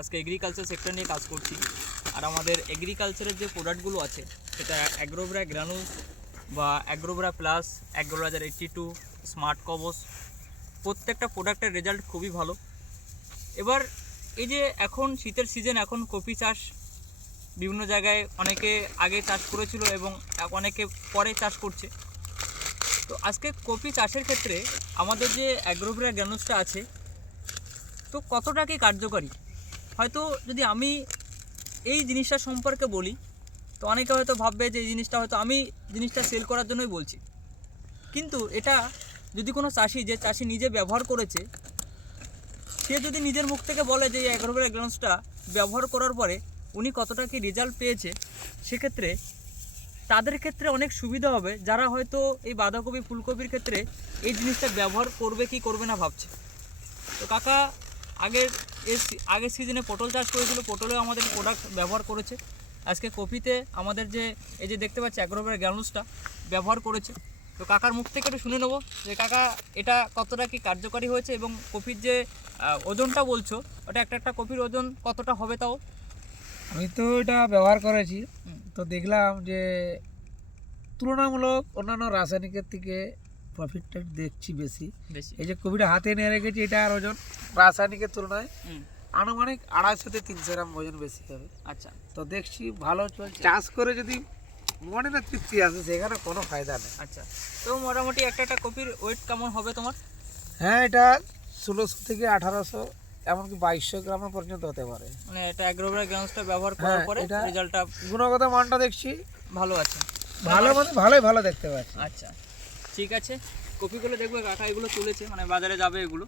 আজকে agriculture sector নিয়ে কাজ করছি। আর আমাদের এগ্রিকালচারের যে প্রোডাক্টগুলো আছে সেটা অ্যাগ্রোভেরা গ্রানুলস বা অ্যাগ্রোভেরা প্লাস, অ্যাগ্রোলাজার 82, স্মার্ট কবচ, প্রত্যেকটা প্রোডাক্টের রেজাল্ট খুবই ভালো। এবার এই যে এখন শীতের সিজন, এখন কপি চাষ বিভিন্ন জায়গায় অনেকে আগে চাষ করেছিল এবং অনেকে পরে চাষ করছে। তো আজকে কপি চাষের ক্ষেত্রে আমাদের যে অ্যাগ্রোভেরা গ্রানুলসটা আছে তো কতটা কি কার্যকারী, হয়তো যদি আমি এই জিনিসটা সম্পর্কে বলি তো অনেকে হয়তো ভাববে যে এই জিনিসটা হয়তো আমি জিনিসটা সেল করার জন্যই বলছি, কিন্তু এটা যদি কোনো চাষি, যে চাষি নিজে ব্যবহার করেছে, সে যদি নিজের মুখ থেকে বলে যে এই অ্যাগ্রোভেরা গ্রানুলসটা ব্যবহার করার পরে উনি কতটা কি রেজাল্ট পেয়েছে, সেক্ষেত্রে তাদের ক্ষেত্রে অনেক সুবিধা হবে যারা হয়তো এই বাঁধাকপি ফুলকপির ক্ষেত্রে এই জিনিসটা ব্যবহার করবে কি করবে না ভাবছে। তো কাকা আগের সিজনে পটল চাষ করেছিল, পটলেও আমাদের প্রোডাক্ট ব্যবহার করেছে। আজকে কপিতে আমাদের যে এই যে দেখতে পাচ্ছি অ্যাগ্রোভেরা গ্রানুলসটা ব্যবহার করেছে। তো কাকার মুখ থেকে একটু শুনে নেবো যে কাকা এটা কতটা কি কার্যকারী হয়েছে এবং কপির যে ওজনটা বলছো ওটা একটা কপির ওজন কতটা হবে তাও? আমি তো এটা ব্যবহার করেছি, তো দেখলাম যে তুলনামূলক অন্যান্য রাসায়নিকের থেকে প্রফিটটা দেখছি বেশি। এই যে কপিটা হাতে নিয়ে রেখেছি, এটার ওজন রাসায়নিকের তুলনায় আনুমানিক 250 থেকে 300 গ্রাম ওজন বেশি হবে। আচ্ছা, তো দেখছি ভালো চলছে। চাষ করে যদি মনে না তৃপ্তি আসে সেখানে কোনো ফায়দা নেই। আচ্ছা, তো মোটামুটি একটা কপির ওয়েট কেমন হবে তোমার? হ্যাঁ, এটা 1600 থেকে 1800 এমনকি 2200 গ্রাম পর্যন্ত হতে পারে। মানে এটা অ্যাগ্রোভেরা গ্রানুলসটা ব্যবহার করার পরে রেজাল্টটা গুণগত মানটা দেখছি ভালো আছে, ভালো, মানে ভালো দেখতে পাচ্ছি। আচ্ছা ঠিক আছে, কপিগুলো দেখবে কাকা এগুলো তুলেছে, মানে বাজারে যাবে এগুলো।